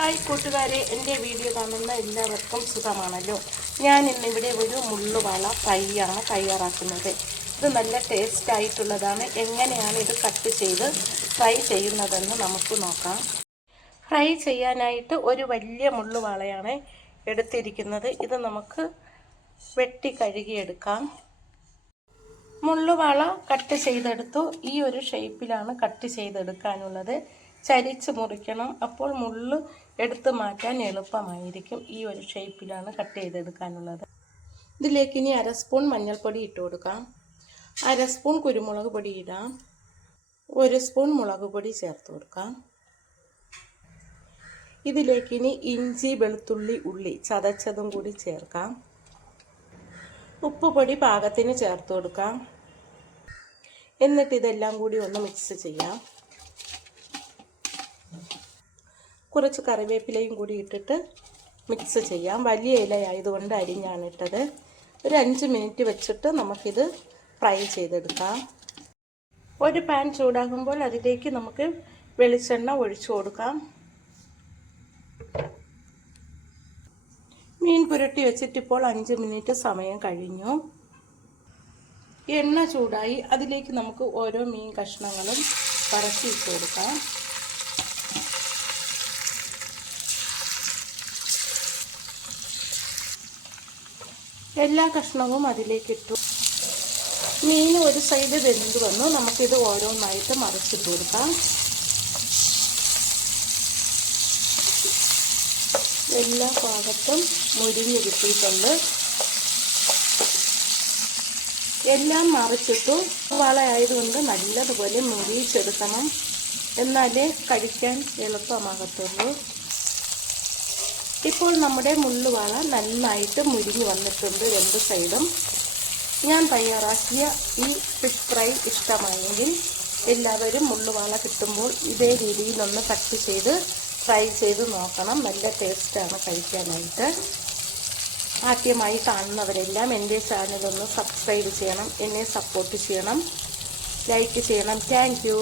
Hi കൂട്ടുകാരെ, എൻ്റെ video കാണുന്ന എല്ലാവർക്കും സുഖമാണല്ലോ. ഞാൻ ഇന്നിവിടെ ഒരു മുള്ളുവാള ഫ്രൈയാണ് തയ്യാറാക്കുന്നത്. ഇത് നല്ല ടേസ്റ്റ് ആയിട്ടുള്ളതാണ്. എങ്ങനെയാണ് ഇത് കട്ട് ചെയ്ത് ഫ്രൈ ചെയ്യുന്നതെന്ന് നമുക്ക് നോക്കാം. ഫ്രൈ ചെയ്യാനായിട്ട് ഒരു വലിയ മുള്ളുവാളയാണ് എടുത്തിരിക്കുന്നത്. ഇത് നമുക്ക് വെട്ടി കഴുകിയെടുക്കാം. മുള്ളുവാള കട്ട് ചെയ്തെടുത്തു. ഈ ഒരു ഷേപ്പിലാണ് കട്ട് ചെയ്തെടുക്കാനുള്ളത്. ചരിച്ച് മുറിക്കണം, അപ്പോൾ മുള്ള് എടുത്ത് മാറ്റാൻ എളുപ്പമായിരിക്കും. ഈ ഒരു ഷേപ്പിലാണ് കട്ട് ചെയ്തെടുക്കാനുള്ളത്. ഇതിലേക്ക് ഇനി 1/2 സ്പൂൺ മഞ്ഞൾപ്പൊടി ഇട്ട് കൊടുക്കാം. 1/2 സ്പൂൺ കുരുമുളക് പൊടി ഇടാം. 1 സ്പൂൺ മുളക് പൊടി ചേർത്ത് കൊടുക്കാം. ഇതിലേക്ക് ഇനി ഇഞ്ചി, വെളുത്തുള്ളി, ഉള്ളി ചതച്ചതും കൂടി ചേർക്കാം. ഉപ്പുപൊടി പാകത്തിന് ചേർത്ത് കൊടുക്കാം. എന്നിട്ട് ഇതെല്ലാം കൂടി ഒന്ന് മിക്സ് ചെയ്യാം. കുറച്ച് കറിവേപ്പിലയും കൂടി ഇട്ടിട്ട് മിക്സ് ചെയ്യാം. വലിയ ഇല ആയതുകൊണ്ട് അരിഞ്ഞാണ് ഇട്ടത്. ഒരു 5 മിനിറ്റ് വെച്ചിട്ട് നമുക്കിത് ഫ്രൈ ചെയ്തെടുക്കാം. ഒരു പാൻ ചൂടാകുമ്പോൾ അതിലേക്ക് നമുക്ക് വെളിച്ചെണ്ണ ഒഴിച്ചു കൊടുക്കാം. മീൻ പുരട്ടി വെച്ചിട്ടിപ്പോൾ 5 മിനിറ്റ് സമയം കഴിഞ്ഞു. എണ്ണ ചൂടായി. അതിലേക്ക് നമുക്ക് ഓരോ മീൻ കഷ്ണങ്ങളും പറക്കി ഇട്ട് കൊടുക്കാം. എല്ലാ കഷ്ണവും അതിലേക്ക് ഇട്ടു. മീൻ ഒരു സൈഡ് വെന്ത് വന്നു. നമുക്കിത് ഓരോന്നായിട്ട് മറിച്ചിട്ട് കൊടുക്കാം. എല്ലാ ഭാഗത്തും മുരിഞ്ഞ് കിട്ടിയിട്ടുണ്ട്. എല്ലാം മറിച്ചിട്ടു. വളയായതുകൊണ്ട് നല്ലതുപോലെ മുരിച്ചെടുക്കണം, എന്നാലേ കഴിക്കാൻ എളുപ്പമാകത്തുള്ളൂ. ഇപ്പോൾ നമ്മുടെ മുള്ളുവാള നന്നായിട്ട് മുരിഞ്ഞ് വന്നിട്ടുണ്ട് 2 സൈഡും. ഞാൻ തയ്യാറാക്കിയ ഈ ഫിഷ് ഫ്രൈ ഇഷ്ടമായെങ്കിൽ എല്ലാവരും മുള്ളുവാള കിട്ടുമ്പോൾ ഇതേ രീതിയിലൊന്ന് കട്ട് ചെയ്ത് ഫ്രൈ ചെയ്ത് നോക്കണം. നല്ല ടേസ്റ്റാണ് കഴിക്കാനായിട്ട്. ആദ്യമായി കാണുന്നവരെല്ലാം എൻ്റെ ചാനലൊന്ന് സബ്സ്ക്രൈബ് ചെയ്യണം, എന്നെ സപ്പോർട്ട് ചെയ്യണം, ലൈക്ക് ചെയ്യണം. Thank you.